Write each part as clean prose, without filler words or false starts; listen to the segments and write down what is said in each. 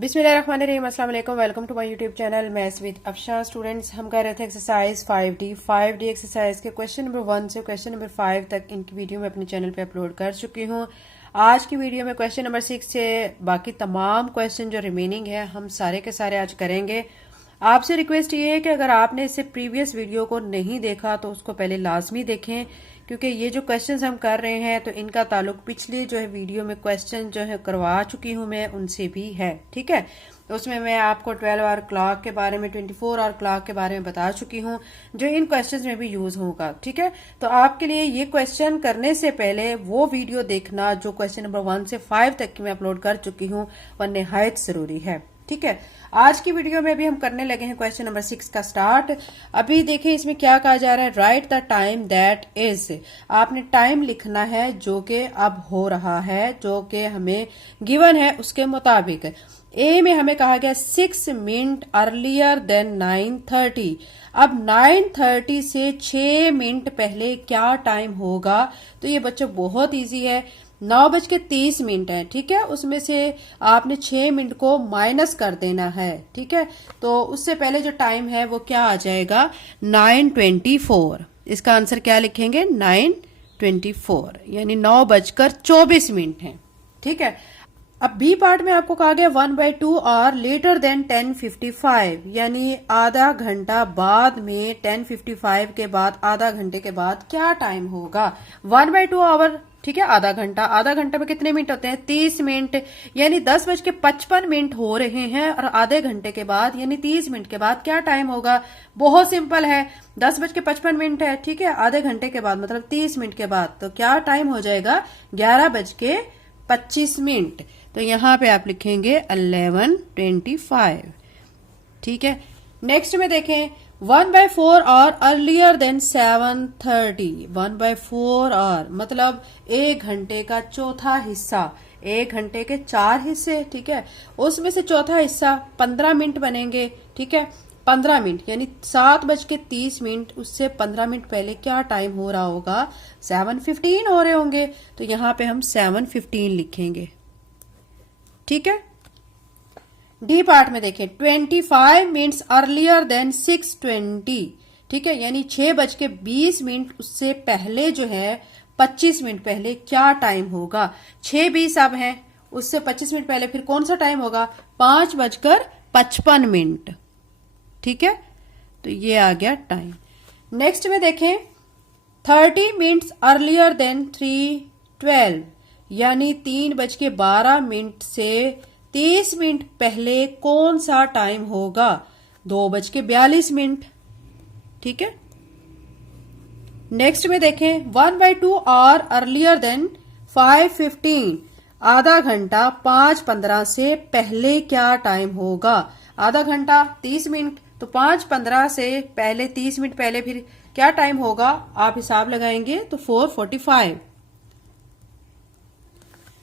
बिस्मिल्लाहिर्रहमानिर्रहीम, अस्सलाम वालेकुम। Welcome to my YouTube channel maths with Afsha. Students, हम कर रहे थे एक्सरसाइज 5D एक्सरसाइज के क्वेश्चन नंबर 1 से क्वेश्चन नंबर 5 तक इनकी वीडियो मैं अपने चैनल पे अपलोड कर चुकी हूँ। आज की वीडियो में क्वेश्चन नंबर 6 से बाकी तमाम क्वेश्चन जो रिमेनिंग है हम सारे के सारे आज करेंगे। आपसे रिक्वेस्ट ये है कि अगर आपने इससे प्रीवियस वीडियो को नहीं देखा तो उसको पहले लाजमी देखें, क्योंकि ये जो क्वेश्चंस हम कर रहे हैं तो इनका ताल्लुक पिछली जो है वीडियो में क्वेश्चन जो है करवा चुकी हूं मैं उनसे भी है। ठीक है, तो उसमें मैं आपको 12 आवर क्लॉक के बारे में, 24 आवर क्लॉक के बारे में बता चुकी हूं जो इन क्वेश्चंस में भी यूज होगा। ठीक है, तो आपके लिए ये क्वेश्चन करने से पहले वो वीडियो देखना जो क्वेश्चन नंबर 1 से 5 तक की मैं अपलोड कर चुकी हूँ, वह निहायत जरूरी है। ठीक है, आज की वीडियो में भी हम करने लगे हैं क्वेश्चन नंबर 6 का स्टार्ट। अभी देखें इसमें क्या कहा जा रहा है, right the time that is. आपने टाइम लिखना है जो कि अब हो रहा है, जो कि हमें गिवन है उसके मुताबिक। ए में हमें कहा गया 6 मिनट अर्लियर देन 9:30। अब 9:30 से 6 मिनट पहले क्या टाइम होगा? तो ये बच्चों बहुत इजी है। 9:30 है। ठीक है, उसमें से आपने 6 मिनट को माइनस कर देना है। ठीक है, तो उससे पहले जो टाइम है वो क्या आ जाएगा, 9:24। इसका आंसर क्या लिखेंगे, 9:24, यानी 9:24 है। ठीक है, अब बी पार्ट में आपको कहा गया 1/2 और लेटर देन 10:55, यानी आधा घंटा बाद में, 10:55 के बाद आधा घंटे के बाद क्या टाइम होगा। 1/2 आवर, ठीक है, आधा घंटा, आधा घंटे में कितने मिनट होते हैं, 30 मिनट, यानी 10:55 हो रहे हैं और आधे घंटे के बाद यानी 30 मिनट के बाद क्या टाइम होगा। बहुत सिंपल है, 10:55 है। ठीक है, आधे घंटे के बाद मतलब 30 मिनट के बाद तो क्या टाइम हो जाएगा, 11:25। तो यहां पे आप लिखेंगे 11:25। ठीक है, नेक्स्ट में देखें 1/4 और अर्लियर देन 7:30। 1/4 और मतलब 1 घंटे का चौथा हिस्सा, 1 घंटे के 4 हिस्से। ठीक है, उसमें से चौथा हिस्सा 15 मिनट बनेंगे। ठीक है, 15 मिनट यानी 7:30, उससे 15 मिनट पहले क्या टाइम हो रहा होगा, 7:15 हो रहे होंगे। तो यहां पे हम 7:15 लिखेंगे। ठीक है, डी पार्ट में देखें 25 मिनट्स अर्लियर देन 6:20। ठीक है, यानी 6:20 उससे पहले जो है 25 मिनट पहले क्या टाइम होगा। 6:20 अब है, उससे 25 मिनट पहले फिर कौन सा टाइम होगा, 5:55। ठीक है, तो ये आ गया टाइम। नेक्स्ट में देखें 30 मिनट्स अर्लियर देन 3:12, यानी 3:12 से 30 मिनट पहले कौन सा टाइम होगा, 2:42। ठीक है, नेक्स्ट में देखें 1/2 और अर्लियर देन 5:15, आधा घंटा 5:15 से पहले क्या टाइम होगा। आधा घंटा 30 मिनट, तो 5:15 से पहले 30 मिनट पहले फिर क्या टाइम होगा, आप हिसाब लगाएंगे तो 4:45।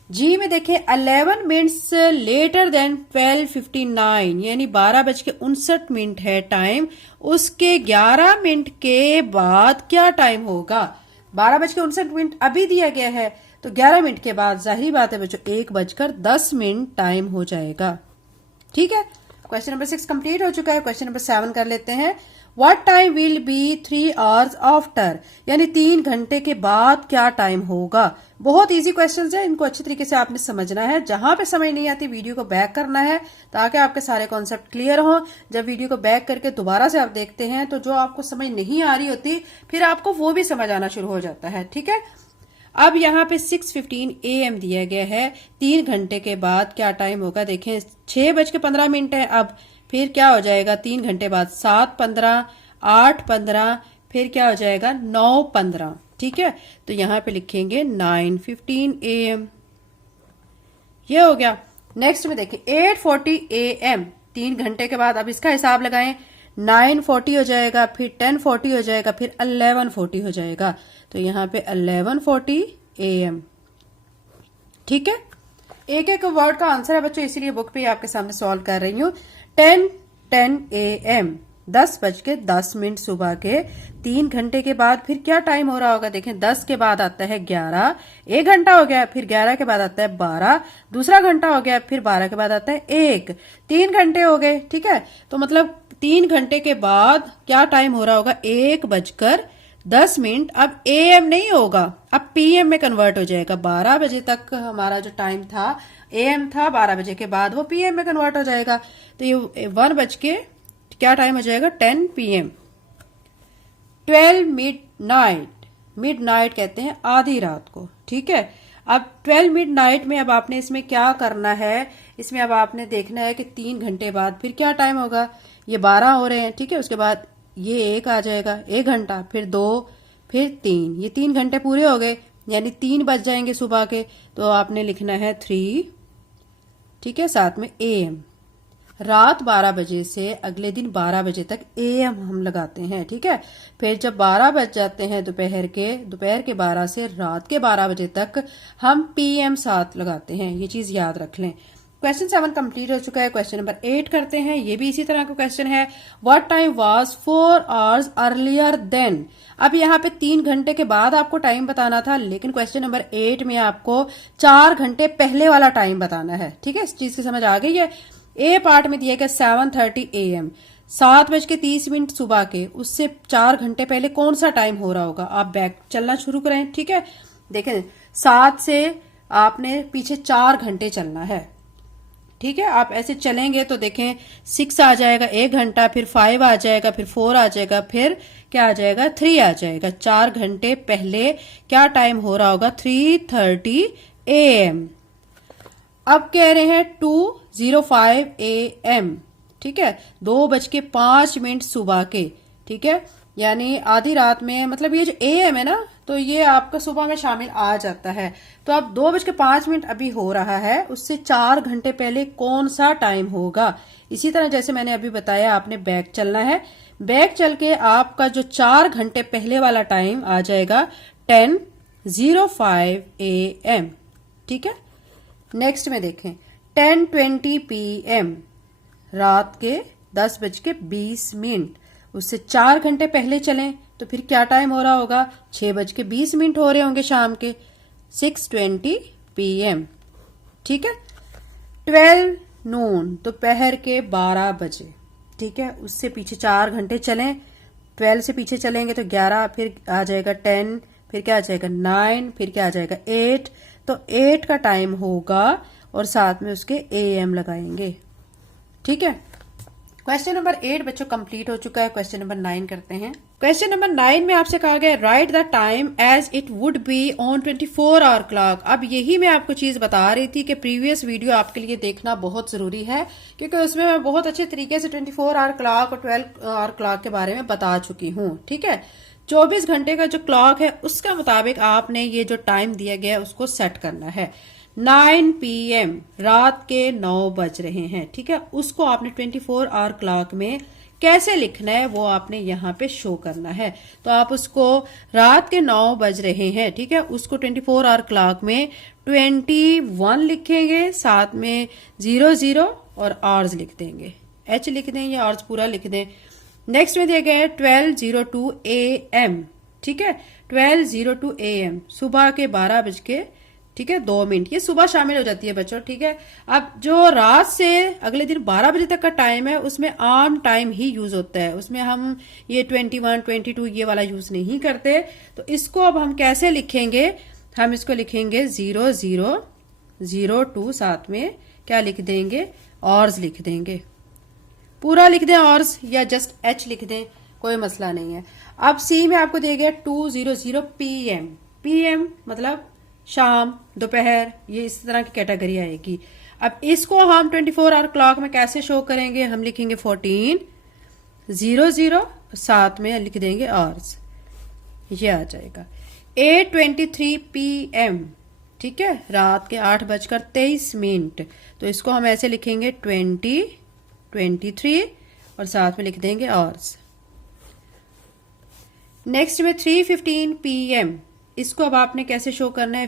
जी में देखें 11 मिनट्स लेटर देन 12:59, यानी 12:59 है टाइम, उसके 11 मिनट के बाद क्या टाइम होगा। 12:59 अभी दिया गया है, तो 11 मिनट के बाद जाहिर बात है बच्चों 1:10 टाइम हो जाएगा। ठीक है, क्वेश्चन नंबर 6 कंप्लीट हो चुका है। क्वेश्चन नंबर 7 कर लेते हैं। What time will be 3 hours after, यानी 3 घंटे के बाद क्या टाइम होगा। बहुत इजी क्वेश्चंस है, इनको अच्छी तरीके से आपने समझना है। जहां पे समझ नहीं आती वीडियो को बैक करना है ताकि आपके सारे कॉन्सेप्ट क्लियर हो। जब वीडियो को बैक करके दोबारा से आप देखते हैं तो जो आपको समझ नहीं आ रही होती फिर आपको वो भी समझ आना शुरू हो जाता है। ठीक है, अब यहाँ पे 6:15 AM दिया गया है, 3 घंटे के बाद क्या टाइम होगा। देखें 6:15 है, अब फिर क्या हो जाएगा 3 घंटे बाद, 7:15, 8:15, फिर क्या हो जाएगा 9:15। ठीक है, तो यहां पे लिखेंगे 9:15 AM। ये हो गया। नेक्स्ट में देखें 8:40 AM, 3 घंटे के बाद, अब इसका हिसाब लगाएं, 9:40 हो जाएगा, फिर 10:40 हो जाएगा, फिर 11:40 हो जाएगा। तो यहां पे 11:40 AM। ठीक है, एक एक वर्ड का आंसर है बच्चों, इसीलिए बुक पे आपके सामने सॉल्व कर रही हूं। 10:10 AM, 10:10 सुबह के 3 घंटे के बाद फिर क्या टाइम हो रहा होगा? देखें 10 के बाद आता है 11, 1 घंटा हो गया, फिर 11 के बाद आता है 12, दूसरा घंटा हो गया, फिर 12 के बाद आता है 1, 3 घंटे हो गए। ठीक है, तो मतलब 3 घंटे के बाद क्या टाइम हो रहा होगा? 1:10। अब AM नहीं होगा, अब PM में कन्वर्ट हो जाएगा। 12 बजे तक हमारा जो टाइम था AM था, 12 बजे के बाद वो PM में कन्वर्ट हो जाएगा। तो ये 1 बज के क्या टाइम हो जाएगा? 10 PM। 12 मिडनाइट, मिडनाइट कहते हैं आधी रात को। ठीक है, अब 12 मिडनाइट में अब आपने इसमें क्या करना है? इसमें अब आपने देखना है कि 3 घंटे बाद फिर क्या टाइम होगा। ये 12 हो रहे हैं, ठीक है, उसके बाद ये 1 आ जाएगा, 1 घंटा, फिर 2, फिर 3, ये 3 घंटे पूरे हो गए, यानी 3 बज जाएंगे सुबह के। तो आपने लिखना है 3, ठीक है, साथ में AM। रात 12 बजे से अगले दिन 12 बजे तक AM हम लगाते हैं। ठीक है, फिर जब 12 बज जाते हैं दोपहर के 12 से रात के 12 बजे तक हम PM साथ लगाते हैं। ये चीज याद रख लें। क्वेश्चन 7 कंप्लीट हो चुका है। क्वेश्चन नंबर 8 करते हैं। ये भी इसी तरह का क्वेश्चन है। What time was 4 hours earlier then. अब यहाँ पे 3 घंटे के बाद आपको टाइम बताना था, लेकिन क्वेश्चन नंबर 8 में आपको 4 घंटे पहले वाला टाइम बताना है। ठीक है, इस चीज की समझ आ गई है। ए पार्ट में दिया गया 7:30 AM, 7:30 सुबह के, उससे 4 घंटे पहले कौन सा टाइम हो रहा होगा? आप बैक चलना शुरू करें। ठीक है, देखें 7 से आपने पीछे 4 घंटे चलना है। ठीक है, आप ऐसे चलेंगे तो देखें 6 आ जाएगा 1 घंटा, फिर 5 आ जाएगा, फिर 4 आ जाएगा, फिर क्या आ जाएगा? 3 आ जाएगा। 4 घंटे पहले क्या टाइम हो रहा होगा? 3:30 AM। अब कह रहे हैं 2:05 AM। ठीक है, 2:05 सुबह के। ठीक है, यानी आधी रात में, मतलब ये जो AM है ना, तो ये आपका सुबह में शामिल आ जाता है। तो अब 2:05 अभी हो रहा है, उससे 4 घंटे पहले कौन सा टाइम होगा? इसी तरह जैसे मैंने अभी बताया, आपने बैक चलना है। बैक चल के आपका जो 4 घंटे पहले वाला टाइम आ जाएगा 10:05 AM। ठीक है, नेक्स्ट में देखें 10:20 PM, रात के 10:20, उससे 4 घंटे पहले चलें तो फिर क्या टाइम हो रहा होगा? 6:20 हो रहे होंगे शाम के, 6:20 PM। ठीक है, 12 नून, दोपहर के 12 बजे। ठीक है, उससे पीछे 4 घंटे चलें, 12 से पीछे चलेंगे तो 11, फिर आ जाएगा 10, फिर क्या आ जाएगा 9, फिर क्या आ जाएगा 8। तो 8 का टाइम होगा और साथ में उसके AM लगाएंगे। ठीक है, क्वेश्चन नंबर 8 बच्चों कंप्लीट हो चुका है। क्वेश्चन नंबर 9 करते हैं। क्वेश्चन नंबर 9 में आपसे कहा गया right the time as it would be on 24 hour clock. अब यही मैं आपको चीज बता रही थी कि प्रीवियस वीडियो आपके लिए देखना बहुत जरूरी है, क्योंकि उसमें मैं बहुत अच्छे तरीके से 24 आवर क्लॉक और 12 आवर क्लॉक के बारे में बता चुकी हूँ। ठीक है, 24 घंटे का जो क्लॉक है उसका मुताबिक आपने ये जो टाइम दिया गया है उसको सेट करना है। 9 PM, रात के 9 बज रहे हैं। ठीक है, उसको आपने 24 आवर क्लॉक में कैसे लिखना है वो आपने यहाँ पे शो करना है। तो आप उसको रात के 9 बज रहे हैं, ठीक है, उसको 24 आवर क्लॉक में 21 लिखेंगे, साथ में 00 और आवर्स लिख देंगे। H लिख दें या आवर्स पूरा लिख दें। नेक्स्ट में दिया गया है 12:02 AM। ठीक है, 12:02 AM, सुबह के 12 बज के, ठीक है, 2 मिनट, ये सुबह शामिल हो जाती है बच्चों। ठीक है, अब जो रात से अगले दिन 12 बजे तक का टाइम है उसमें आम टाइम ही यूज होता है, उसमें हम ये 21, 22 ये वाला यूज नहीं करते। तो इसको अब हम कैसे लिखेंगे? हम इसको लिखेंगे 0002, साथ में क्या लिख देंगे? ऑर्स लिख देंगे। पूरा लिख दें ऑर्स या जस्ट H लिख दें, कोई मसला नहीं है। अब C में आपको दिया गया 2:00 PM। PM मतलब शाम, दोपहर, ये इस तरह की कैटेगरी आएगी। अब इसको हम 24 आवर क्लॉक में कैसे शो करेंगे? हम लिखेंगे 14:00, साथ में लिख देंगे आवर्स, ये आ जाएगा। 8:23 PM, ठीक है, रात के 8:23, तो इसको हम ऐसे लिखेंगे 20:23 और साथ में लिख देंगे आवर्स। नेक्स्ट में 3:15 PM, इसको अब आपने कैसे शो करना है?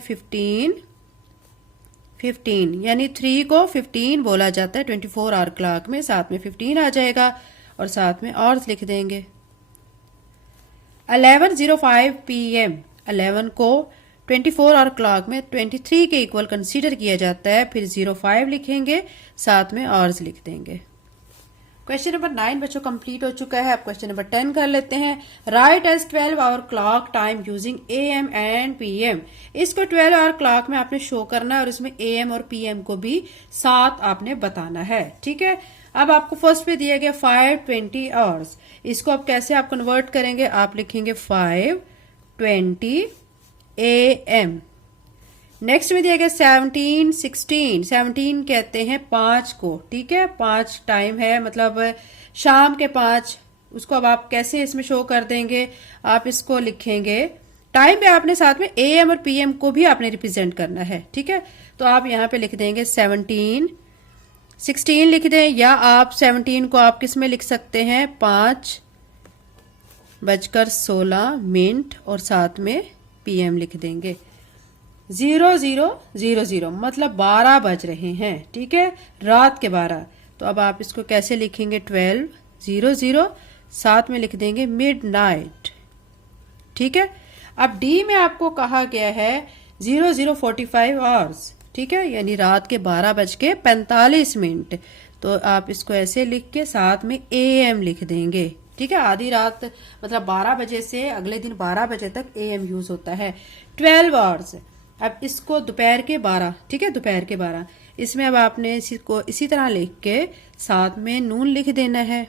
15, यानी 3 को 15 बोला जाता है 24 आवर क्लॉक में, साथ में 15 आ जाएगा। और साथ में आवर्स लिख देंगे। 11:05 PM 11 को 24 आवर क्लॉक में 23 के इक्वल कंसीडर किया जाता है। फिर 05 लिखेंगे, साथ में आवर्स लिख देंगे। क्वेश्चन नंबर 9 बच्चों कंप्लीट हो चुका है। अब क्वेश्चन नंबर 10 कर लेते हैं। Right as 12 hour clock time using AM and PM। इसको 12 आवर क्लॉक में आपने शो करना है और इसमें AM और PM को भी साथ आपने बताना है। ठीक है, अब आपको फर्स्ट पे दिया गया 5:20 आवर्स। इसको आप कैसे आप कन्वर्ट करेंगे, आप लिखेंगे 5:20 AM। नेक्स्ट में दिया गया 17:16। 17 कहते हैं 5 को। ठीक है, 5 टाइम है, मतलब शाम के 5। उसको अब आप कैसे इसमें शो कर देंगे, आप इसको लिखेंगे टाइम पे आपने साथ में AM और PM को भी आपने रिप्रेजेंट करना है। ठीक है, तो आप यहाँ पे लिख देंगे 17, 16 लिख दें, या आप 17 को आप किस में लिख सकते हैं, 5:16 और साथ में PM लिख देंगे। 00:00 मतलब 12 बज रहे हैं। ठीक है, रात के 12। तो अब आप इसको कैसे लिखेंगे, 12:00 साथ में लिख देंगे मिडनाइट। ठीक है, अब डी में आपको कहा गया है 00:45 आवर्स। ठीक है, यानी रात के 12:45। तो आप इसको ऐसे लिख के साथ में AM लिख देंगे। ठीक है, आधी रात मतलब 12 बजे से अगले दिन 12 बजे तक AM यूज होता है। 12 आवर्स। अब इसको दोपहर के 12। ठीक है, दोपहर के 12। इसमें अब आपने इसको इसी तरह लिख के साथ में नून लिख देना है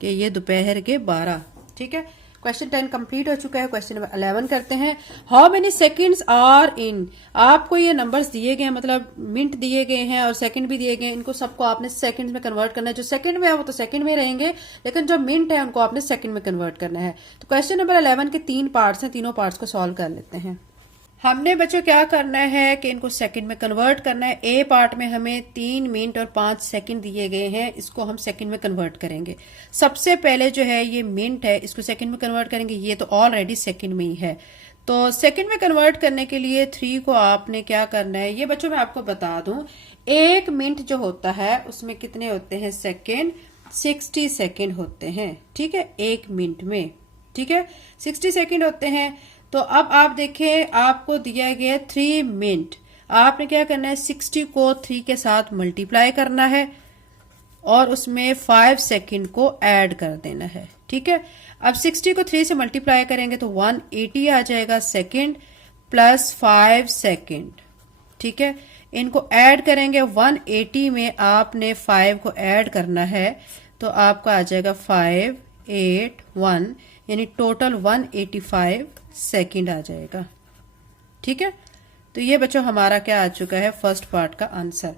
कि ये दोपहर के 12। ठीक है, क्वेश्चन 10 कंप्लीट हो चुका है। क्वेश्चन नंबर 11 करते हैं। How many seconds are in. आपको ये नंबर्स दिए गए हैं, मतलब मिनट दिए गए हैं और सेकंड भी दिए गए हैं। इनको सबको आपने सेकंड में कन्वर्ट करना है। जो सेकंड में है वो तो सेकंड में रहेंगे, लेकिन जो मिनट है उनको आपने सेकंड में कन्वर्ट करना है। तो क्वेश्चन नंबर 11 के 3 पार्ट्स हैं, तीनों पार्ट्स को सॉल्व कर लेते हैं। हमने बच्चों क्या करना है कि इनको सेकंड में कन्वर्ट करना है। ए पार्ट में हमें 3 मिनट और 5 सेकंड दिए गए हैं, इसको हम सेकंड में कन्वर्ट करेंगे। सबसे पहले जो है ये मिनट है, इसको सेकंड में कन्वर्ट करेंगे। ये तो ऑलरेडी सेकंड में ही है, तो सेकंड में कन्वर्ट करने के लिए 3 को आपने क्या करना है, ये बच्चों मैं आपको बता दूं। 1 मिनट जो होता है उसमें कितने होते हैं सेकंड, 60 सेकंड होते हैं। ठीक है, 1 मिनट में। ठीक है, 60 सेकंड होते हैं। तो अब आप देखें, आपको दिया गया 3 मिनट। आपने क्या करना है, 60 को 3 के साथ मल्टीप्लाई करना है और उसमें 5 सेकंड को ऐड कर देना है। ठीक है, अब 60 को 3 से मल्टीप्लाई करेंगे तो 180 आ जाएगा सेकंड प्लस 5 सेकंड। ठीक है, इनको ऐड करेंगे। 180 में आपने 5 को ऐड करना है तो आपका आ जाएगा 581, यानी टोटल 185 सेकंड आ जाएगा। ठीक है, तो ये बच्चों हमारा क्या आ चुका है, फर्स्ट पार्ट का आंसर।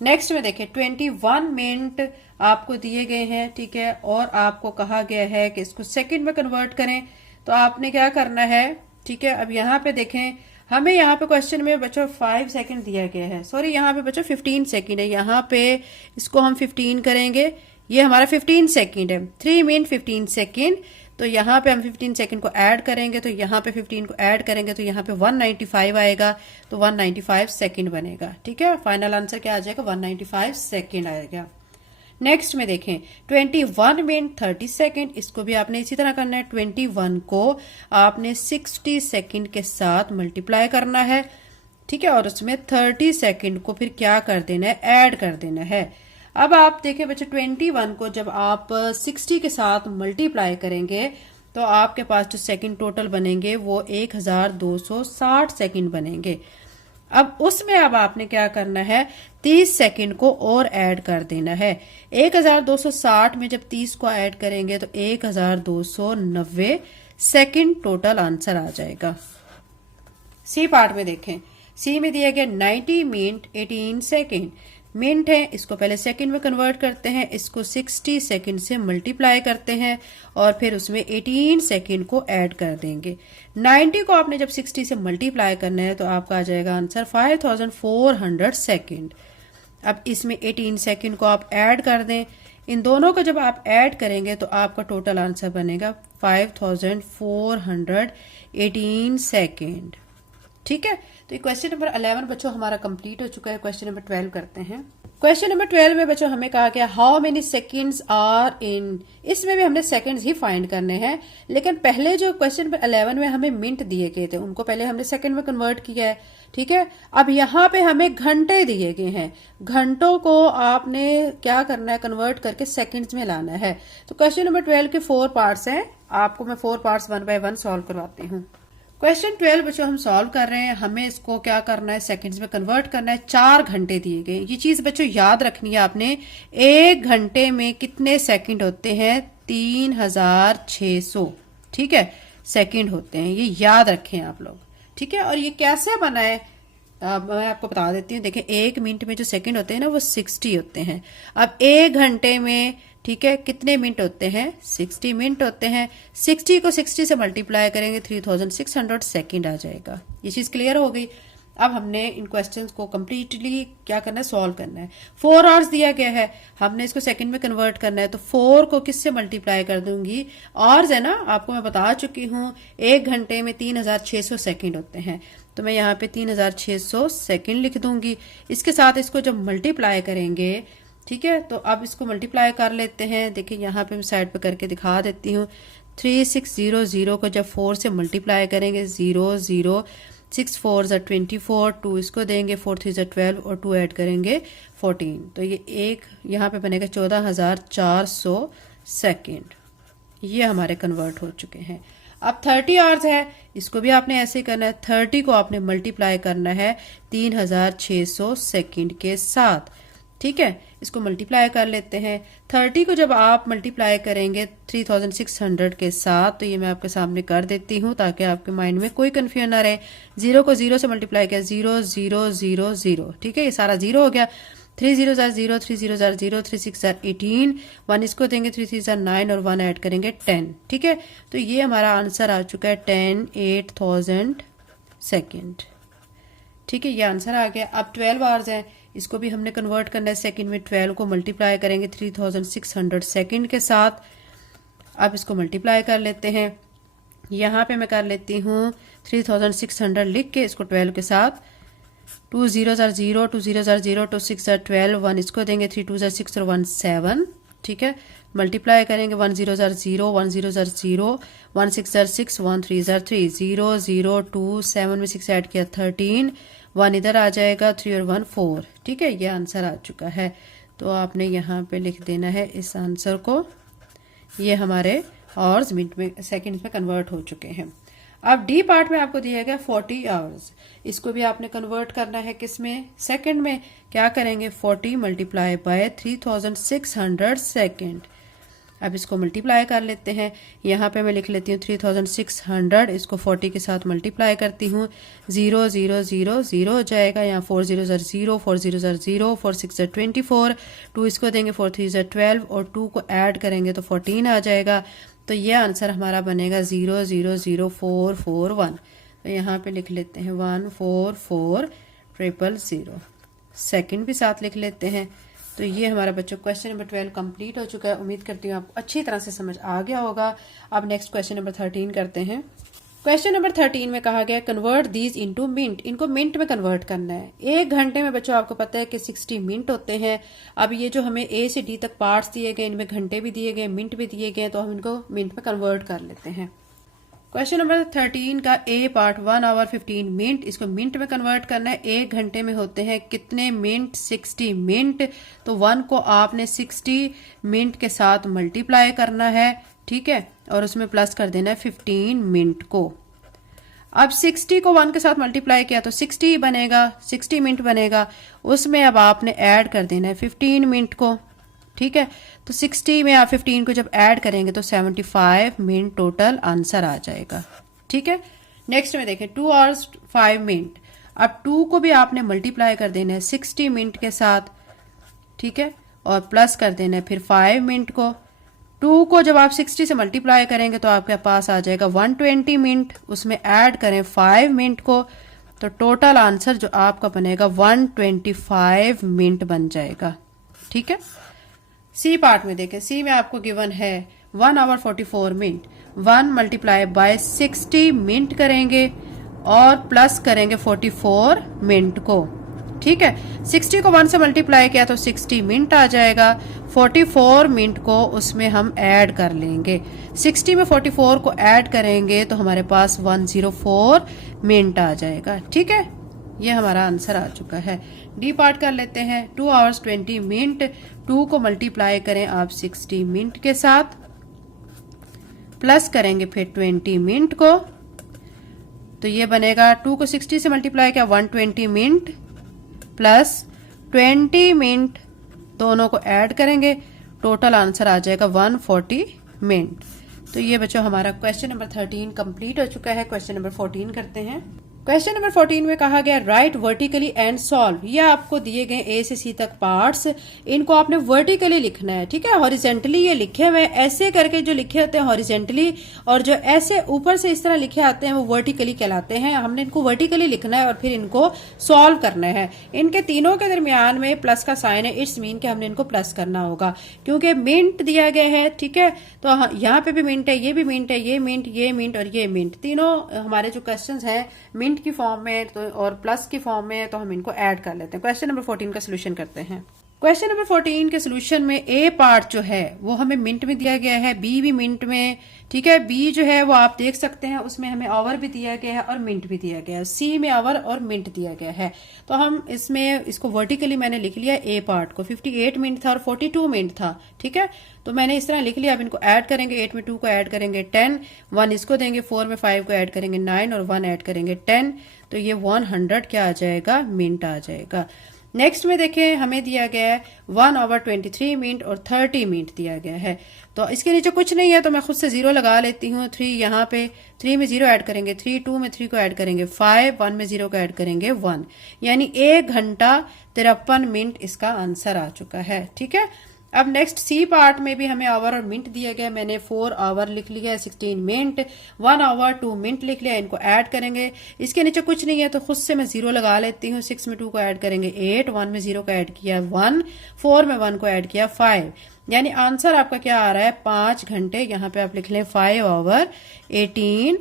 नेक्स्ट में देखें, 21 मिनट आपको दिए गए हैं। ठीक है, और आपको कहा गया है कि इसको सेकंड में कन्वर्ट करें। तो आपने क्या करना है, ठीक है, अब यहाँ पे देखें, हमें यहाँ पे क्वेश्चन में बच्चों 5 सेकंड दिया गया है, सॉरी यहाँ पे बच्चों 15 सेकंड है। यहाँ पे इसको हम 15 करेंगे, ये हमारा 15 सेकंड है। 3 मिनट 15 सेकंड। तो यहाँ पे हम 15 सेकंड को ऐड करेंगे, तो यहाँ पे 15 को ऐड करेंगे तो यहाँ पे 195 आएगा, तो 195 सेकंड बनेगा। ठीक है, फाइनल आंसर क्या आ जाएगा, 195 सेकंड आएगा। नेक्स्ट में देखें, 21 मिनट 30 सेकंड। इसको भी आपने इसी तरह करना है। 21 को आपने 60 सेकंड के साथ मल्टीप्लाई करना है। ठीक है, और उसमें 30 सेकंड को फिर क्या कर देना है, ऐड कर देना है। अब आप देखें बच्चे, 21 को जब आप 60 के साथ मल्टीप्लाई करेंगे तो आपके पास जो सेकंड टोटल बनेंगे वो 1260 सेकंड बनेंगे। अब उसमें अब आपने क्या करना है, 30 सेकंड को और ऐड कर देना है। 1260 में जब 30 को ऐड करेंगे तो 1290 सेकंड टोटल आंसर आ जाएगा। सी पार्ट में देखें, सी में दिया गया 90 मिनट 18 सेकंड। मिनट है, इसको पहले सेकंड में कन्वर्ट करते हैं, इसको 60 सेकंड से मल्टीप्लाई करते हैं और फिर उसमें 18 सेकंड को ऐड कर देंगे। 90 को आपने जब 60 से मल्टीप्लाई करना है तो आपका आ जाएगा आंसर 5400 सेकंड। अब इसमें 18 सेकंड को आप ऐड कर दें। इन दोनों को जब आप ऐड करेंगे तो आपका टोटल आंसर बनेगा 5418 सेकंड। ठीक है, तो ये क्वेश्चन नंबर 11 बच्चों हमारा कंप्लीट हो चुका है। क्वेश्चन नंबर 12 करते हैं। क्वेश्चन नंबर 12 में बच्चों हमें कहा गया how many seconds are in, इसमें भी हमने सेकंड्स ही फाइंड करने हैं, लेकिन पहले जो क्वेश्चन नंबर 11 में हमें मिनट दिए गए थे उनको पहले हमने सेकंड में कन्वर्ट किया है। ठीक है, अब यहाँ पे हमें घंटे दिए गए हैं, घंटों को आपने क्या करना है, कन्वर्ट करके सेकंड्स में लाना है। तो क्वेश्चन नंबर 12 के 4 पार्ट्स हैं, आपको मैं 4 पार्ट्स 1 बाय 1 सॉल्व करवाती हूँ। क्वेश्चन 12 बच्चों हम सॉल्व कर रहे हैं, हमें इसको क्या करना है, सेकंड्स में कन्वर्ट करना है। 4 घंटे दिए गए, ये चीज बच्चों याद रखनी है आपने। 1 घंटे में कितने सेकंड होते हैं, 3600, ठीक है, सेकंड होते हैं, ये याद रखें आप लोग। ठीक है, और ये कैसे बना है मैं आपको बता देती हूँ। देखिए 1 मिनट में जो सेकंड होते हैं ना वो 60 होते हैं। अब 1 घंटे में, ठीक है, कितने मिनट होते हैं, 60 मिनट होते हैं। 60 को 60 से मल्टीप्लाई करेंगे 3600 सेकंड आ जाएगा। ये चीज क्लियर हो गई। अब हमने इन क्वेश्चंस को कंप्लीटली क्या करना है, सॉल्व करना है। 4 आवर्स दिया गया है, हमने इसको सेकंड में कन्वर्ट करना है, तो 4 को किससे मल्टीप्लाई कर दूंगी, आवर्स है ना, आपको मैं बता चुकी हूँ 1 घंटे में 3600 सेकंड होते हैं, तो मैं यहाँ पे 3600 सेकंड लिख दूंगी। इसके साथ इसको जब मल्टीप्लाई करेंगे, ठीक है, तो अब इसको मल्टीप्लाई कर लेते हैं। देखिए यहाँ पे मैं साइड पे करके दिखा देती हूँ। 3600 को जब 4 से मल्टीप्लाई करेंगे, 0 0 6 4 ज़ा 24, 2 इसको देंगे, 4 3 ज़ा 12 और 2 ऐड करेंगे 14, तो ये एक यहाँ पे बनेगा 14400 सेकेंड। ये हमारे कन्वर्ट हो चुके हैं। अब 30 आवर्स है, इसको भी आपने ऐसे ही करना है। 30 को आपने मल्टीप्लाई करना है 3600 सेकेंड के साथ। ठीक है, इसको मल्टीप्लाई कर लेते हैं। 30 को जब आप मल्टीप्लाई करेंगे 3600 के साथ, तो ये मैं आपके सामने कर देती हूँ ताकि आपके माइंड में कोई कंफ्यूजन ना रहे। 0 को 0 से मल्टीप्लाई किया, 0 0 0 0, ठीक है, ये सारा 0 हो गया। 3 0 0, 3 0 0, 3 6 18, 1 इसको देंगे, 3 3 9 और 1 ऐड करेंगे 10। ठीक है, तो ये हमारा आंसर आ चुका है 8000 सेकेंड। ठीक है, ये आंसर आ गया। अब 12 आवर्स है, इसको भी हमने कन्वर्ट करना है सेकंड में। 12 को मल्टीप्लाई करेंगे 3600 सेकंड के साथ। अब इसको मल्टीप्लाई कर लेते हैं। यहाँ पे मैं कर लेती हूँ 3600 लिख के इसको 12 के साथ। 2 0 0, 2 0 0, 2 6 12, 1 इसको देंगे, 3 2 6 और 1 7। ठीक है, मल्टीप्लाई करेंगे 1 0 0, 1 0 0, 1 6 6, 1 3 3, 0 0 2, 7 में 6 ऐड किया 13, 1 इधर आ जाएगा, 3 और 1 4। ठीक है, ये आंसर आ चुका है। तो आपने यहाँ पे लिख देना है इस आंसर को। ये हमारे आवर्स मिनट में, सेकंड्स में कन्वर्ट हो चुके हैं। अब डी पार्ट में आपको दिया गया 40 आवर्स, इसको भी आपने कन्वर्ट करना है किसमें, सेकंड में। क्या करेंगे, 40 मल्टीप्लाई बाय 3600 सेकंड। अब इसको मल्टीप्लाई कर लेते हैं। यहाँ पे मैं लिख लेती हूँ 3600, इसको 40 के साथ मल्टीप्लाई करती हूँ। 0 0 0 0 हो जाएगा, यहाँ 4 0 0, 4 0 0, 4 6 24, 2 इसको देंगे, 4 3 12 और 2 को ऐड करेंगे तो 14 आ जाएगा। तो ये आंसर हमारा बनेगा 0 0 0 4 4 1। तो यहाँ पे लिख लेते हैं 1 4 4 000, सेकंड भी साथ लिख लेते हैं। तो ये हमारा बच्चों क्वेश्चन नंबर 12 कंप्लीट हो चुका है। उम्मीद करती हूँ आपको अच्छी तरह से समझ आ गया होगा। अब नेक्स्ट क्वेश्चन नंबर 13 करते हैं। क्वेश्चन नंबर 13 में कहा गया कन्वर्ट दीज इनटू मिनट, इनको मिनट में कन्वर्ट करना है। 1 घंटे में बच्चों आपको पता है कि 60 मिनट होते हैं। अब ये जो हमें ए से डी तक पार्ट्स दिए गए, इनमें घंटे भी दिए गए, मिनट भी दिए गए, तो हम इनको मिनट में कन्वर्ट कर लेते हैं। क्वेश्चन नंबर 13 का ए पार्ट 1 आवर 15 मिनट, इसको मिनट में कन्वर्ट करना है। 1 घंटे में होते हैं कितने मिनट, 60 मिनट। तो 1 को आपने 60 मिनट के साथ मल्टीप्लाई करना है, ठीक है, और उसमें प्लस कर देना है 15 मिनट को। अब 60 को 1 के साथ मल्टीप्लाई किया तो 60 बनेगा, 60 मिनट बनेगा। उसमें अब आपने ऐड कर देना है 15 मिनट को, ठीक है। तो 60 में आप 15 को जब ऐड करेंगे तो 75 मिनट टोटल आंसर आ जाएगा, ठीक है। नेक्स्ट में देखें 2 आवर्स 5 मिनट। अब 2 को भी आपने मल्टीप्लाई कर देना है 60 मिनट के साथ, ठीक है, और प्लस कर देना है फिर 5 मिनट को। 2 को जब आप 60 से मल्टीप्लाई करेंगे तो आपके पास आ जाएगा 120 मिनट, उसमें ऐड करें 5 मिनट को, तो टोटल आंसर जो आपका बनेगा 125 मिनट बन जाएगा, ठीक है। सी पार्ट में देखें, सी में आपको गिवन है 1 hour 44 minute. 1 multiply by 60 minute करेंगे, और प्लस करेंगे 44 मिनट को। ठीक है, 60 को 1 से मल्टीप्लाई किया तो 60 मिनट आ जाएगा। 44 मिनट को उसमें हम ऐड कर लेंगे। 60 में 44 को ऐड करेंगे तो हमारे पास 104 मिनट आ जाएगा। ठीक है, ये हमारा आंसर आ चुका है। डी पार्ट कर लेते हैं। 2 आवर्स 20 मिनट, 2 को मल्टीप्लाई करें आप 60 मिनट के साथ, प्लस करेंगे फिर 20 मिनट को, तो ये बनेगा 2 को 60 से मल्टीप्लाई किया 120 मिनट प्लस 20 मिनट, दोनों को ऐड करेंगे, टोटल आंसर आ जाएगा 140 मिनट। तो ये बच्चों हमारा क्वेश्चन नंबर 13 कंप्लीट हो चुका है। क्वेश्चन नंबर 14 करते हैं। क्वेश्चन नंबर 14 में कहा गया राइट वर्टिकली एंड सॉल्व। ये आपको दिए गए ए से सी तक पार्ट्स, इनको आपने वर्टिकली लिखना है। ठीक है, हॉरिजेंटली ये लिखे हुए ऐसे करके जो लिखे होते हैं हॉरिजेंटली, और जो ऐसे ऊपर से इस तरह लिखे आते हैं वो वर्टिकली कहलाते हैं। हमने इनको वर्टिकली लिखना है और फिर इनको सॉल्व करना है। इनके तीनों के दरमियान में प्लस का साइन है, इट्स मीन के हमने इनको प्लस करना होगा क्योंकि मिनट दिया गया है। ठीक है, तो यहाँ पे भी मिनट है, ये भी मिनट है, ये मिनट, ये मिनट और ये मिनट, तीनों हमारे जो क्वेश्चन है मिनट की फॉर्म में तो और प्लस की फॉर्म में, तो हम इनको ऐड कर लेते हैं। क्वेश्चन नंबर 14 का सोल्यूशन करते हैं। क्वेश्चन नंबर 14 के सोल्यूशन में ए पार्ट जो है वो हमें मिनट में दिया गया है, बी भी मिनट में। ठीक है, बी जो है वो आप देख सकते हैं उसमें हमें आवर भी दिया गया है और मिनट भी दिया गया है, सी में आवर और मिनट दिया गया है। तो हम इसमें इसको वर्टिकली मैंने लिख लिया ए पार्ट को। 58 मिनट था और 42 मिनट था। ठीक है, तो मैंने इस तरह लिख लिया। अब इनको ऐड करेंगे, 8 में 2 को ऐड करेंगे 10, 1 इसको देंगे, 4 में 5 को ऐड करेंगे 9 और 1 ऐड करेंगे 10, तो ये 100 क्या आ जाएगा, मिनट आ जाएगा। नेक्स्ट में देखें हमें दिया गया है 1 आवर 23 मिनट और 30 मिनट दिया गया है। तो इसके नीचे कुछ नहीं है तो मैं खुद से 0 लगा लेती हूँ। 3 यहाँ पे, 3 में 0 ऐड करेंगे 3, 2 में 3 को ऐड करेंगे 5, 1 में 0 को ऐड करेंगे 1, यानी 1 घंटा 53 मिनट इसका आंसर आ चुका है। ठीक है, अब नेक्स्ट सी पार्ट में भी हमें आवर और मिनट दिया गया। मैंने 4 आवर लिख लिया, 16 मिनट, 1 आवर 2 मिनट लिख लिया। इनको ऐड करेंगे, इसके नीचे कुछ नहीं है तो खुद से मैं 0 लगा लेती हूँ। 6 में 2 को ऐड करेंगे 8, 1 में 0 को ऐड किया 1, 4 में 1 को ऐड किया 5, यानी आंसर आपका क्या आ रहा है, 5 घंटे। यहाँ पे आप लिख लें 5 आवर 18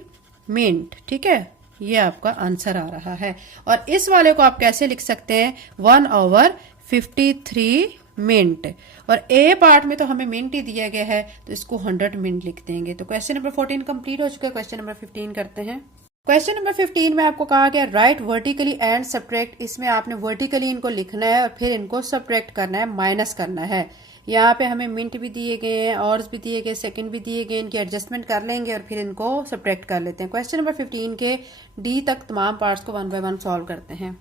मिनट। ठीक है, ये आपका आंसर आ रहा है। और इस वाले को आप कैसे लिख सकते हैं, 1 आवर 53 मिनट। और ए पार्ट में तो हमें मिनट ही दिया गया है तो इसको 100 मिनट लिख देंगे। तो क्वेश्चन नंबर 14 कंप्लीट हो चुका है। क्वेश्चन नंबर 15 करते हैं। क्वेश्चन नंबर 15 में आपको कहा गया राइट वर्टिकली एंड सब्ट्रैक्ट। इसमें आपने वर्टिकली इनको लिखना है और फिर इनको सब्ट्रैक्ट करना है, माइनस करना है। यहाँ पे हमें मिनट भी दिए गए हैं, आवर्स भी दिए गए, सेकंड भी दिए गए, इनकी एडजस्टमेंट कर लेंगे और फिर इनको सब्ट्रैक्ट कर लेते हैं। क्वेश्चन नंबर 15 के डी तक तमाम पार्ट्स को 1 बाय 1 सॉल्व करते हैं।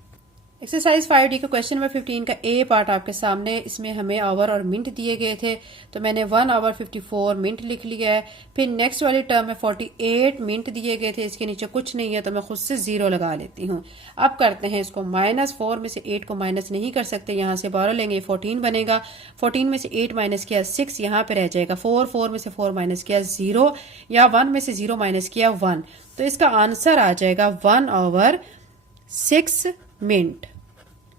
एक्सरसाइज 5D का क्वेश्चन नंबर 15 का ए पार्ट आपके सामने, इसमें हमें आवर और मिनट दिए गए थे तो मैंने 1 आवर 54 मिनट लिख लिया है। फिर नेक्स्ट वाली टर्म में 48 मिनट दिए गए थे, इसके नीचे कुछ नहीं है तो मैं खुद से 0 लगा लेती हूँ। अब करते हैं इसको माइनस। 4 में से 8 को माइनस नहीं कर सकते, यहाँ से 12 लेंगे 14 बनेगा। 14 में से 8 माइनस किया 6, यहाँ पे रह जाएगा 4, 4 में से 4 माइनस किया 0, या 1 में से 0 माइनस किया 1, तो इसका आंसर आ जाएगा 1 आवर 6 मिनट।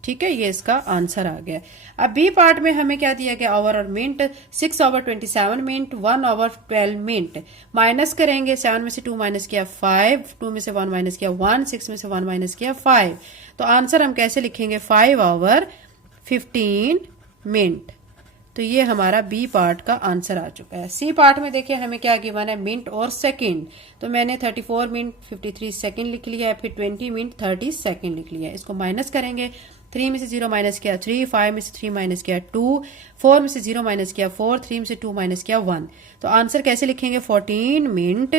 ठीक है, ये इसका आंसर आ गया। अब बी पार्ट में हमें क्या दिया गया, आवर और minute. 6 hour 27 minute, 1 hour 12 minute. Minus करेंगे, 7 में से 2 माइनस किया 5, 2 में से 1 माइनस किया 1, 6 में से 1 माइनस किया 5, तो आंसर हम कैसे लिखेंगे, 5 आवर 15 मिनट। तो ये हमारा बी पार्ट का आंसर आ चुका है। सी पार्ट में देखिए हमें क्या गिवन है, मिनट और सेकंड। तो मैंने 34 मिनट 53 सेकंड लिख लिया है, फिर 20 मिनट 30 सेकंड लिख लिया है। इसको माइनस करेंगे, 3 में से 0 माइनस किया 3, 5 में से 3 माइनस किया 2, 4 में से 0 माइनस किया 4, 3 में से 2 माइनस किया 1, तो आंसर कैसे लिखेंगे, 14 मिनट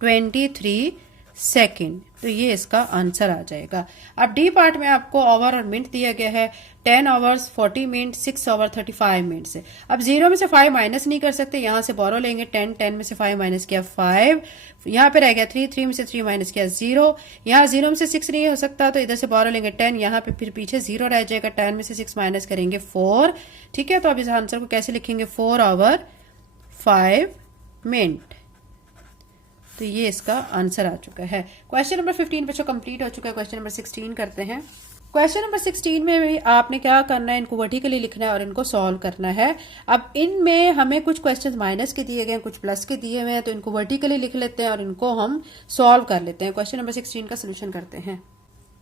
23 सेकंड। तो ये इसका आंसर आ जाएगा। अब डी पार्ट में आपको आवर और मिनट दिया गया है, 10 आवर्स 40 मिनट, 6 आवर 35 मिनट से। अब 0 में से 5 माइनस नहीं कर सकते, यहाँ से बोरो लेंगे 10, 10 में से 5 माइनस किया 5, यहाँ पे रह गया 3, 3 में से 3 माइनस किया 0, यहाँ 0 में से 6 नहीं हो सकता तो इधर से बोरो लेंगे 10, यहाँ पे फिर पीछे 0 रह जाएगा, 10 में से 6 माइनस करेंगे 4। ठीक है, तो अब इस आंसर को कैसे लिखेंगे, 4 आवर 5 मिनट। तो ये इसका आंसर आ चुका है। क्वेश्चन नंबर 15 बच्चों कंप्लीट हो चुका है। क्वेश्चन नंबर 16 करते हैं। क्वेश्चन नंबर 16 में भी आपने क्या करना है, इनको वर्टिकली लिखना है और इनको सॉल्व करना है। अब इनमें हमें कुछ क्वेश्चंस माइनस के दिए गए हैं, कुछ प्लस के दिए हुए हैं, तो इनको वर्टिकली लिख लेते हैं और इनको हम सॉल्व कर लेते हैं। क्वेश्चन नंबर 16 का सोल्यूशन करते हैं।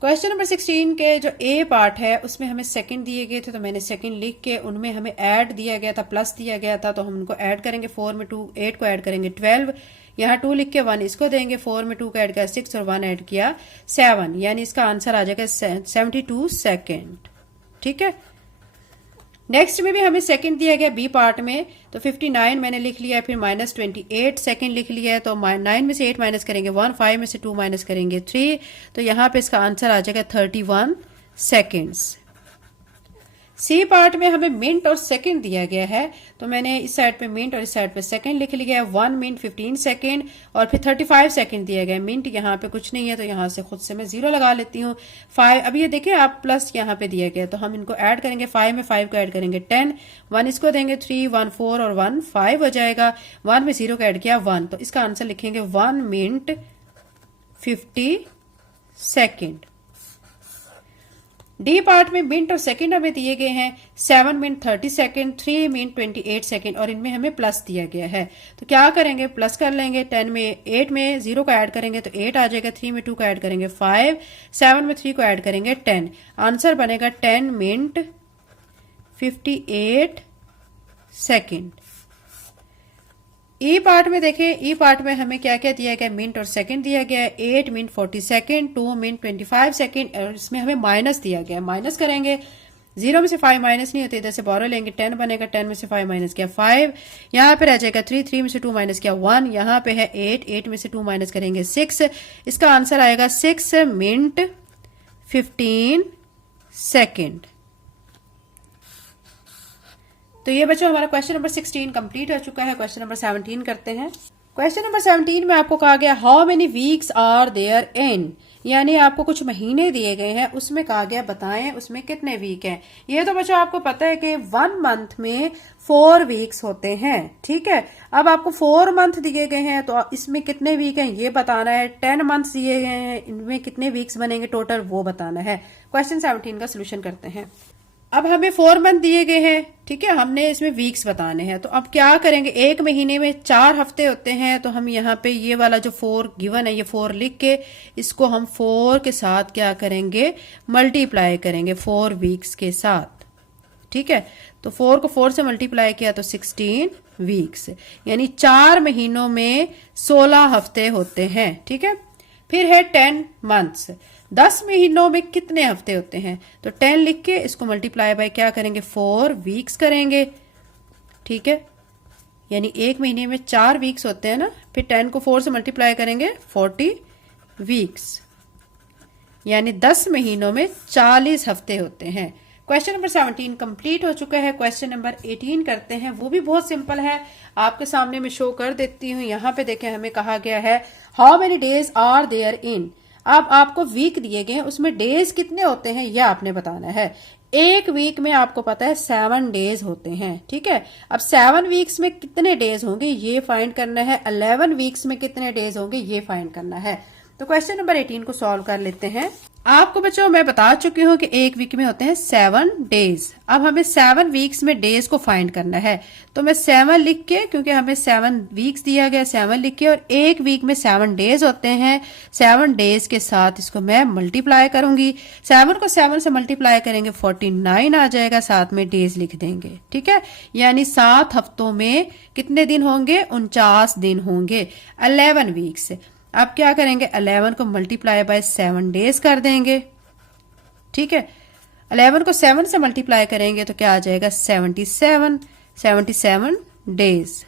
क्वेश्चन नंबर 16 के जो ए पार्ट है उसमें हमें सेकंड दिए गए थे, तो मैंने सेकंड लिख के उनमें हमें ऐड दिया गया था, प्लस दिया गया था, तो हम उनको ऐड करेंगे। 4 में 2 8 को ऐड करेंगे 12, यहाँ 2 लिख के 1 इसको देंगे, 4 में 2 को ऐड किया 6 और 1 ऐड किया 7, यानी इसका आंसर आ जाएगा 72 सेकेंड। ठीक है, नेक्स्ट में भी हमें सेकंड दिया गया बी पार्ट में, तो 59 मैंने लिख लिया है, फिर माइनस 28 सेकंड लिख लिया है, तो 9 में से 8 माइनस करेंगे 1, 5 में से 2 माइनस करेंगे 3, तो यहाँ पे इसका आंसर आ जाएगा 31 सेकेंड्स। सी पार्ट में हमें मिनट और सेकंड दिया गया है, तो मैंने इस साइड पे मिनट और इस साइड पे सेकंड लिख लिया है। 1 मिनट 15 सेकंड और फिर 35 सेकंड दिया गया है। मिनट यहाँ पे कुछ नहीं है, तो यहाँ से खुद से मैं 0 लगा लेती हूँ। 5 अब ये देखिए आप प्लस यहाँ पे दिया गया, तो हम इनको ऐड करेंगे। 5 में 5 को ऐड करेंगे 10, 1 इसको देंगे 3, 1 4 और 1 5 हो जाएगा। 1 में 0 को ऐड किया 1, तो इसका आंसर लिखेंगे 1 मिनट 50 सेकेंड। डी पार्ट में मिनट और सेकंड हमें दिए गए हैं। 7 मिनट 30 सेकंड, 3 मिनट 28 सेकंड और इनमें हमें प्लस दिया गया है, तो क्या करेंगे, प्लस कर लेंगे। 10 में 8 में 0 को ऐड करेंगे तो 8 आ जाएगा। 3 में 2 को ऐड करेंगे 5, 7 में 3 को ऐड करेंगे 10, आंसर बनेगा 10 मिनट 58 सेकंड। ई पार्ट में देखें, ई पार्ट में हमें क्या क्या दिया गया, मिनट और सेकंड दिया गया है। 8 मिनट 40 सेकंड, 2 मिनट 25 सेकंड और इसमें हमें माइनस दिया गया है। माइनस करेंगे, 0 में से 5 माइनस नहीं होते, इधर से बोरो लेंगे, 10 बनेगा। 10 में से 5 माइनस किया 5, यहाँ पे रह जाएगा 3, 3 में से 2 माइनस किया 1, यहाँ पे है 8, 8 में से 2 माइनस करेंगे 6, इसका आंसर आएगा 6 मिनट 15 सेकेंड। तो ये बच्चों हमारा क्वेश्चन नंबर 16 कंप्लीट हो चुका है। क्वेश्चन नंबर 17 करते हैं। क्वेश्चन नंबर 17 में आपको कहा गया how many weeks are there in, यानी आपको कुछ महीने दिए गए हैं, उसमें कहा गया बताएं उसमें कितने वीक हैं। ये तो बच्चों आपको पता है कि 1 मंथ में 4 वीक्स होते हैं। ठीक है, अब आपको 4 मंथ दिए गए हैं, तो इसमें कितने वीक हैं ये बताना है। 10 मंथ्स दिए गए हैं, इनमें कितने वीक्स बनेंगे टोटल वो बताना है। क्वेश्चन 17 का सोल्यूशन करते हैं। अब हमें 4 मंथ दिए गए हैं, ठीक है, हमने इसमें वीक्स बताने हैं, तो अब क्या करेंगे, एक महीने में 4 हफ्ते होते हैं, तो हम यहाँ पे ये वाला जो 4 गिवन है ये 4 लिख के इसको हम 4 के साथ क्या करेंगे, मल्टीप्लाई करेंगे 4 वीक्स के साथ। ठीक है, तो 4 को 4 से मल्टीप्लाई किया तो 16 वीक्स, यानी 4 महीनों में 16 हफ्ते होते हैं। ठीक है, फिर है 10 मंथ्स, 10 महीनों में कितने हफ्ते होते हैं, तो 10 लिख के इसको मल्टीप्लाई बाय क्या करेंगे, 4 वीक्स करेंगे। ठीक है, यानी एक महीने में 4 वीक्स होते हैं ना, फिर 10 को 4 से मल्टीप्लाई करेंगे 40 वीक्स, यानी 10 महीनों में 40 हफ्ते होते हैं। क्वेश्चन नंबर 17 कंप्लीट हो चुका है। क्वेश्चन नंबर 18 करते हैं, वो भी बहुत सिंपल है, आपके सामने मैं शो कर देती हूँ। यहाँ पे देखें हमें कहा गया है how many days are there in. अब आपको वीक दिए गए हैं, उसमें डेज कितने होते हैं ये आपने बताना है। एक वीक में आपको पता है 7 डेज होते हैं। ठीक है, अब 7 वीक्स में कितने डेज होंगे ये फाइंड करना है। 11 वीक्स में कितने डेज होंगे ये फाइंड करना है। तो क्वेश्चन नंबर 18 को सॉल्व कर लेते हैं। आपको बच्चों मैं बता चुकी हूँ कि एक वीक में होते हैं 7 डेज। अब हमें 7 वीक्स में डेज को फाइंड करना है, तो मैं 7 लिख के, क्योंकि हमें 7 वीक्स दिया गया, 7 लिख के, और एक वीक में 7 डेज होते हैं, 7 डेज के साथ इसको मैं मल्टीप्लाई करूंगी। 7 को 7 से मल्टीप्लाई करेंगे 49 आ जाएगा, साथ में डेज लिख देंगे। ठीक है, यानी 7 हफ्तों में कितने दिन होंगे, 49 दिन होंगे। 11 वीक्स, अब क्या करेंगे, 11 को मल्टीप्लाई बाय 7 डेज कर देंगे। ठीक है, 11 को 7 से मल्टीप्लाई करेंगे तो क्या आ जाएगा, 77 डेज,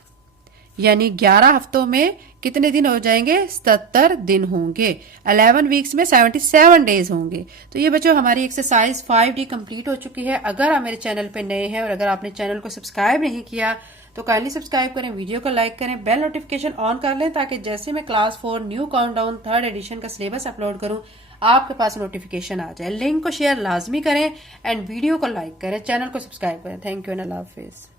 यानी 11 हफ्तों में कितने दिन हो जाएंगे, 77 दिन होंगे। 11 वीक्स में 77 डेज होंगे। तो ये बच्चों हमारी एक्सरसाइज 5D कंप्लीट हो चुकी है। अगर आप मेरे चैनल पे नए हैं और अगर आपने चैनल को सब्सक्राइब नहीं किया तो काइंडली सब्सक्राइब करें, वीडियो को लाइक करें, बेल नोटिफिकेशन ऑन कर लें, ताकि जैसे मैं class 4 new countdown 3rd edition का सिलेबस अपलोड करूं आपके पास नोटिफिकेशन आ जाए। लिंक को शेयर लाजमी करें एंड वीडियो को लाइक करें, चैनल को सब्सक्राइब करें। Thank you and Allah Hafiz.